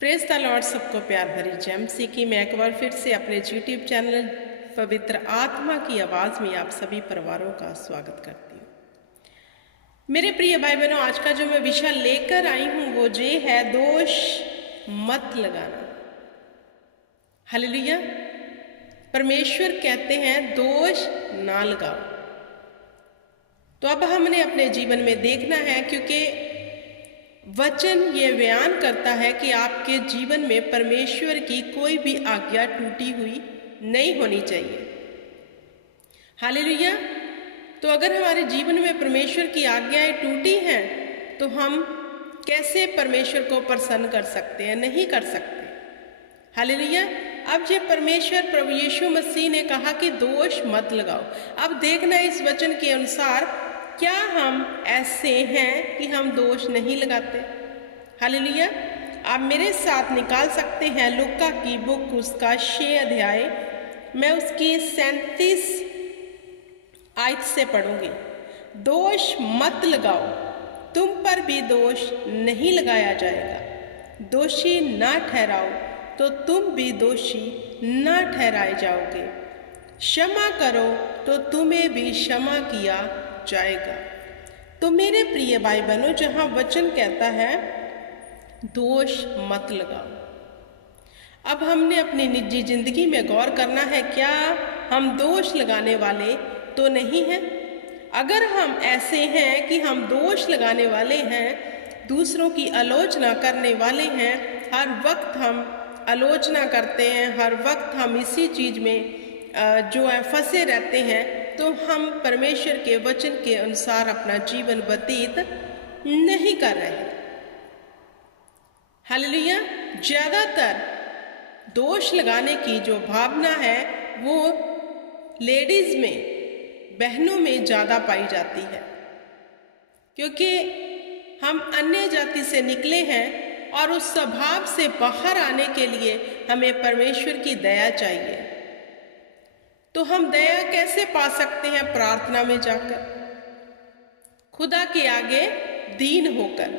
Praise the Lord. सबको प्यार भरी जय मसीह की। मैं एक बार फिर से अपने यूट्यूब चैनल पवित्र आत्मा की आवाज़ में आप सभी परिवारों का स्वागत करती हूँ। मेरे प्रिय भाई बहनों, आज का जो मैं विषय लेकर आई हूँ वो ये है, दोष मत लगाना। हालेलुया। परमेश्वर कहते हैं दोष ना लगाओ। तो अब हमने अपने जीवन में देखना है, क्योंकि वचन ये बयान करता है कि आपके जीवन में परमेश्वर की कोई भी आज्ञा टूटी हुई नहीं होनी चाहिए। हालेलुया। तो अगर हमारे जीवन में परमेश्वर की आज्ञाएं टूटी हैं तो हम कैसे परमेश्वर को प्रसन्न कर सकते हैं? नहीं कर सकते। हालेलुया। अब ये परमेश्वर प्रभु यीशु मसीह ने कहा कि दोष मत लगाओ। अब देखना इस वचन के अनुसार क्या हम ऐसे हैं कि हम दोष नहीं लगाते? हालेलुया। आप मेरे साथ निकाल सकते हैं लूका की बुक, उसका 6 अध्याय। मैं उसकी 37 आयत से पढ़ूंगी। दोष मत लगाओ, तुम पर भी दोष नहीं लगाया जाएगा। दोषी ना ठहराओ तो तुम भी दोषी ना ठहराए जाओगे। क्षमा करो तो तुम्हें भी क्षमा किया जाएगा। तो मेरे प्रिय भाई बहनों, जहां वचन कहता है दोष मत लगाओ, अब हमने अपनी निजी जिंदगी में गौर करना है, क्या हम दोष लगाने वाले तो नहीं हैं? अगर हम ऐसे हैं कि हम दोष लगाने वाले हैं, दूसरों की आलोचना करने वाले हैं, हर वक्त हम आलोचना करते हैं, हर वक्त हम इसी चीज़ में जो है फंसे रहते हैं, तो हम परमेश्वर के वचन के अनुसार अपना जीवन व्यतीत नहीं कर रहे। हालेलुया। ज़्यादातर दोष लगाने की जो भावना है वो लेडीज़ में, बहनों में ज़्यादा पाई जाती है, क्योंकि हम अन्य जाति से निकले हैं और उस स्वभाव से बाहर आने के लिए हमें परमेश्वर की दया चाहिए। तो हम दया कैसे पा सकते हैं? प्रार्थना में जाकर, खुदा के आगे दीन होकर।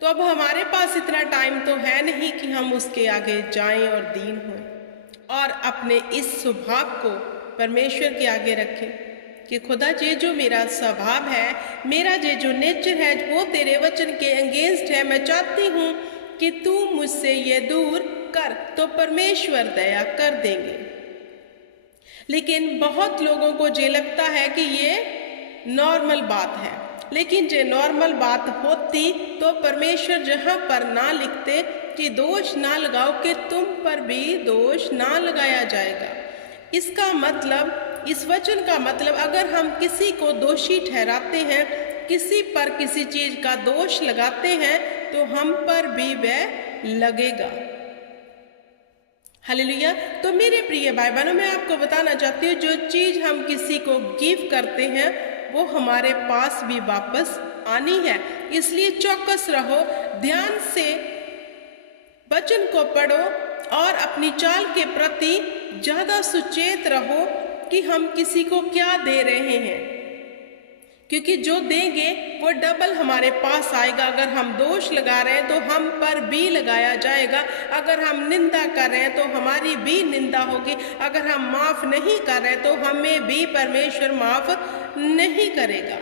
तो अब हमारे पास इतना टाइम तो है नहीं कि हम उसके आगे जाएं और दीन हों और अपने इस स्वभाव को परमेश्वर के आगे रखें कि खुदा, ये जो मेरा स्वभाव है, मेरा ये जो नेचर है, वो तेरे वचन के अगेंस्ट है। मैं चाहती हूँ कि तू मुझसे ये दूर कर। तो परमेश्वर दया कर देंगे। लेकिन बहुत लोगों को ये लगता है कि ये नॉर्मल बात है, लेकिन ये नॉर्मल बात होती तो परमेश्वर जहाँ पर ना लिखते कि दोष ना लगाओ, कि तुम पर भी दोष ना लगाया जाएगा। इसका मतलब, इस वचन का मतलब, अगर हम किसी को दोषी ठहराते हैं, किसी पर किसी चीज का दोष लगाते हैं, तो हम पर भी वह लगेगा। हालेलुया। तो मेरे प्रिय भाई बहनों, मैं आपको बताना चाहती हूँ, जो चीज हम किसी को गिव करते हैं वो हमारे पास भी वापस आनी है। इसलिए चौकस रहो, ध्यान से वचन को पढ़ो और अपनी चाल के प्रति ज्यादा सुचेत रहो कि हम किसी को क्या दे रहे हैं, क्योंकि जो देंगे वो डबल हमारे पास आएगा। अगर हम दोष लगा रहे हैं तो हम पर भी लगाया जाएगा। अगर हम निंदा कर रहे हैं तो हमारी भी निंदा होगी। अगर हम माफ नहीं कर रहे तो हमें भी परमेश्वर माफ नहीं करेगा।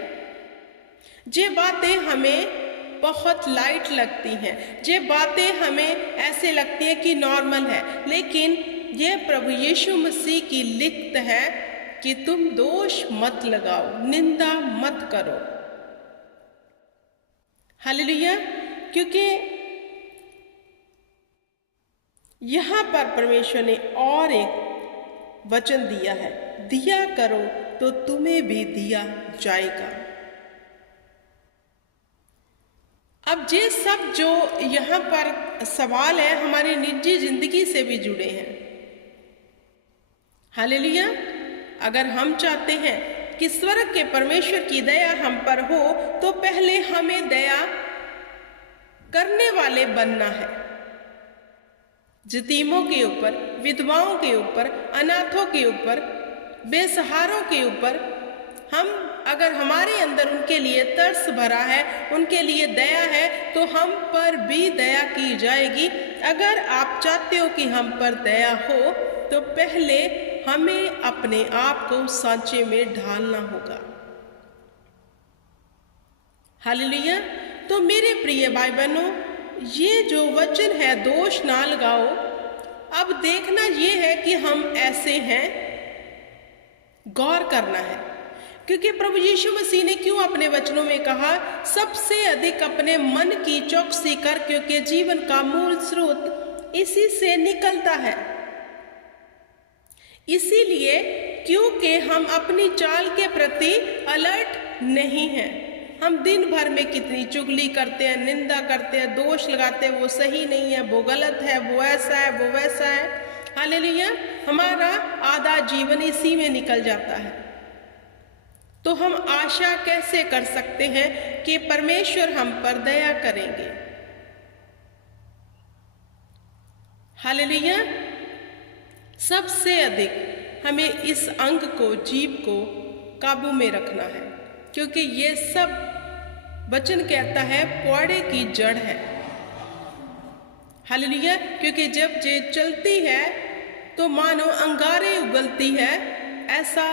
ये बातें हमें बहुत लाइट लगती हैं, ये बातें हमें ऐसे लगती है कि नॉर्मल है, लेकिन ये प्रभु यीशु मसीह की लिखत है कि तुम दोष मत लगाओ, निंदा मत करो। हालेलुया। क्योंकि यहां पर परमेश्वर ने और एक वचन दिया है, दिया करो तो तुम्हें भी दिया जाएगा। अब ये सब जो यहां पर सवाल है हमारी निजी जिंदगी से भी जुड़े हैं। हालेलुया। अगर हम चाहते हैं कि स्वर्ग के परमेश्वर की दया हम पर हो, तो पहले हमें दया करने वाले बनना है। यतीमों के ऊपर, विधवाओं के ऊपर, अनाथों के ऊपर, बेसहारों के ऊपर हम अगर हमारे अंदर उनके लिए तरस भरा है, उनके लिए दया है, तो हम पर भी दया की जाएगी। अगर आप चाहते हो कि हम पर दया हो, तो पहले हमें अपने आप को सांचे में ढालना होगा। हालेलुया। तो मेरे प्रिय भाई बहनों, ये जो वचन है दोष ना लगाओ, अब देखना ये है कि हम ऐसे हैं, गौर करना है। क्योंकि प्रभु यीशु मसीह ने क्यों अपने वचनों में कहा, सबसे अधिक अपने मन की चौकसी कर, क्योंकि जीवन का मूल स्रोत इसी से निकलता है। इसीलिए क्योंकि हम अपनी चाल के प्रति अलर्ट नहीं हैं। हम दिन भर में कितनी चुगली करते हैं, निंदा करते हैं, दोष लगाते हैं, वो सही नहीं है, वो गलत है, वो ऐसा है, वो वैसा है। हालेलुया। हमारा आधा जीवन इसी में निकल जाता है। तो हम आशा कैसे कर सकते हैं कि परमेश्वर हम पर दया करेंगे? हालेलुया। सबसे अधिक हमें इस अंग को, जीभ को काबू में रखना है, क्योंकि ये सब वचन कहता है पौड़े की जड़ है। हालेलुया। क्योंकि जब ये चलती है तो मानो अंगारे उगलती है, ऐसा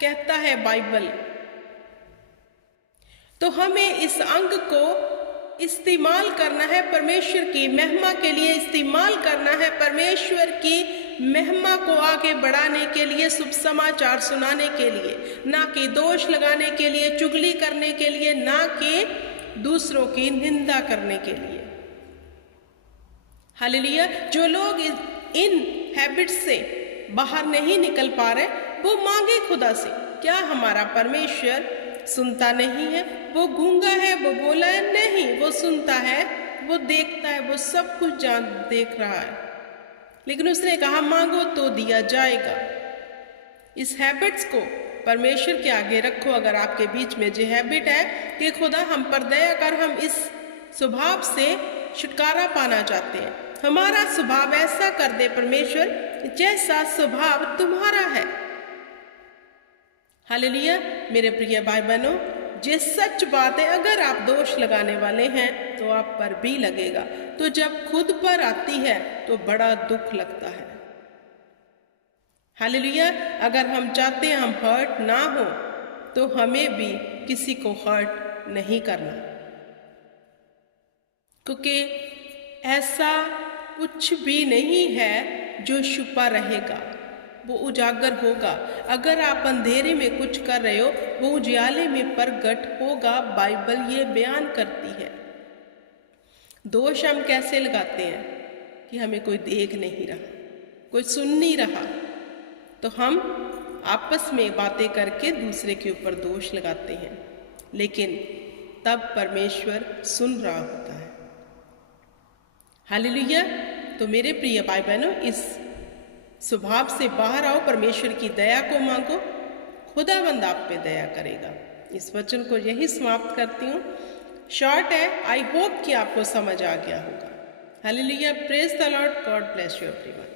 कहता है बाइबल। तो हमें इस अंग को इस्तेमाल करना है, परमेश्वर की महिमा के लिए इस्तेमाल करना है, परमेश्वर की महिमा को आगे बढ़ाने के लिए, शुभ समाचार सुनाने के लिए, ना कि दोष लगाने के लिए, चुगली करने के लिए, ना कि दूसरों की निंदा करने के लिए। हालेलुया। जो लोग इन हैबिट्स से बाहर नहीं निकल पा रहे, वो मांगे खुदा से। क्या हमारा परमेश्वर सुनता नहीं है? वो गूंगा है, वो बोला है? नहीं, वो सुनता है, वो देखता है, वो सब कुछ देख रहा है। लेकिन उसने कहा मांगो तो दिया जाएगा। इस हैबिट्स को परमेश्वर के आगे रखो। अगर आपके बीच में जो हैबिट है कि खुदा हम पर दया कर, हम इस स्वभाव से छुटकारा पाना चाहते हैं, हमारा स्वभाव ऐसा कर दे परमेश्वर जैसा स्वभाव तुम्हारा है। हालेलुया। मेरे प्रिय भाई बहनों, ये सच बात है, अगर आप दोष लगाने वाले हैं तो आप पर भी लगेगा। तो जब खुद पर आती है तो बड़ा दुख लगता है। हालेलुया। अगर हम चाहते हैं हम हर्ट ना हो, तो हमें भी किसी को हर्ट नहीं करना, क्योंकि ऐसा कुछ भी नहीं है जो छुपा रहेगा, वो उजागर होगा। अगर आप अंधेरे में कुछ कर रहे हो, वो उजाले में प्रगट होगा। बाइबल ये बयान करती है। दोष हम कैसे लगाते हैं कि हमें कोई देख नहीं रहा, कोई सुन नहीं रहा, तो हम आपस में बातें करके दूसरे के ऊपर दोष लगाते हैं, लेकिन तब परमेश्वर सुन रहा होता है। हालेलुया। तो मेरे प्रिय भाई बहनों, इस स्वभाव से बाहर आओ, परमेश्वर की दया को मांगो, खुदावंद आप पे दया करेगा। इस वचन को यही समाप्त करती हूँ। शॉर्ट है, आई होप कि आपको समझ आ गया होगा। Hallelujah. Praise the Lord. God bless you everyone.